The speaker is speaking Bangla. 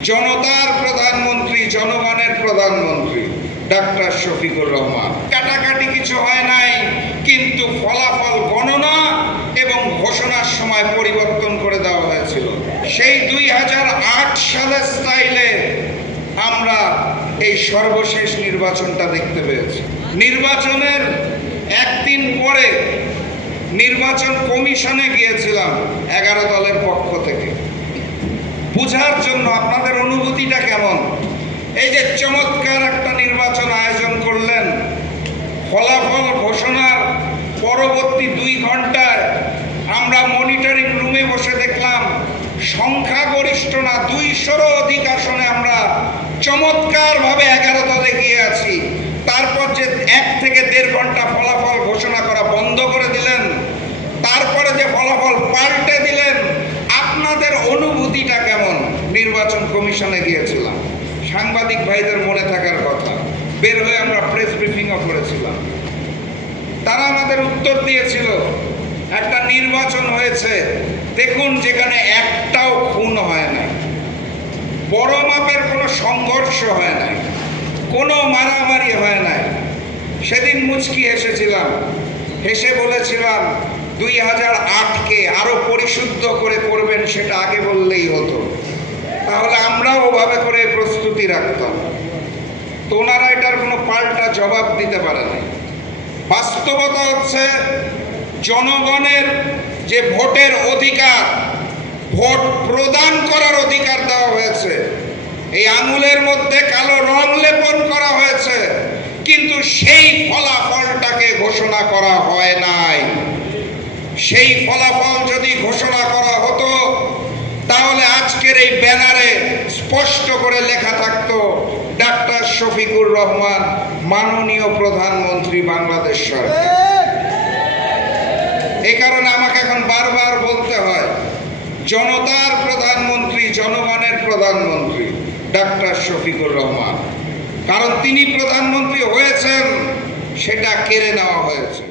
জনতার প্রধানমন্ত্রী, জনগণের প্রধানমন্ত্রী ডাক্তার শফিকুর রহমান। কাটাকাটি কিছু হয় নাই, কিন্তু ফলাফল গণনা এবং ঘোষণার সময় পরিবর্তন করে দেওয়া হয়েছিল। সেই 2008 সালের স্টাইলে আমরা এই সর্বশেষ নির্বাচনটা দেখতে পেয়েছি। নির্বাচনের একদিন পরে নির্বাচন কমিশনে গিয়েছিলাম 11 দলের পক্ষ থেকে, বুঝার জন্য আপনাদের অনুভূতিটা কেমন। এই যে চমৎকার একটা নির্বাচন আয়োজন করলেন, ফলাফল ঘোষণার পরবর্তী 2 ঘন্টায় আমরা মনিটরিং রুমে বসে দেখলাম সংখ্যাগরিষ্ঠ না 200-রও অধিক আসনে আমরা চমৎকারভাবে 11 দলে গিয়ে আছি। তারপর যে 1 থেকে 1.5 ঘন্টা ফলাফল ঘোষণা করা বন্ধ করে দিলেন, তারপরে যে ফলাফল পাল্টে দিলেন, আপনাদের অনুভূতিটা কেমন? নির্বাচন কমিশনে গিয়েছিলাম, সাংবাদিক ভাইদের মনে থাকার কথা, বের হয়ে আমরা প্রেস ব্রিফিংও করেছিলাম। তারা আমাদের উত্তর দিয়েছিল, একটা নির্বাচন হয়েছে দেখুন যেখানে একটাও খুন হয় না, বড় মাপের কোনো সংঘর্ষ হয় নাই, কোনো মারামারি হয় নাই। সেদিন মুচকি হেসেছিলাম, হেসে বলেছিলাম 2008-কে আরো পরিশুদ্ধ করে করবেন, সেটা আগে বললেই হতো, তাহলে আমরাও ওভাবে করে প্রস্তুতি রাখতাম। তো ওনারা এটার কোনো পাল্টা জবাব দিতে পারে নাই। বাস্তবতা হচ্ছে জনগণের যে ভোটের অধিকার, ভোট প্রদান করার অধিকার দেওয়া হয়েছে, এই আঙুলের মধ্যে কালো রং লেপন করা হয়েছে, কিন্তু সেই ফলাফলটাকে ঘোষণা করা হয় নাই। সেই ফলাফল যদি ঘোষণা করা হতো তাহলে আজকের এই ব্যানারে স্পষ্ট করে লেখা থাকতো ডাক্তার শফিকুর রহমান, মাননীয় প্রধানমন্ত্রী বাংলাদেশ সরকার। এই কারণে আমাকে এখন বারবার বলতে হয়, জনতার প্রধানমন্ত্রী, জনগণের প্রধানমন্ত্রী ডাক্তার শফিকুর রহমান। কারণ তিনি প্রধানমন্ত্রী হয়েছেন, সেটা কেড়ে নেওয়া হয়েছে।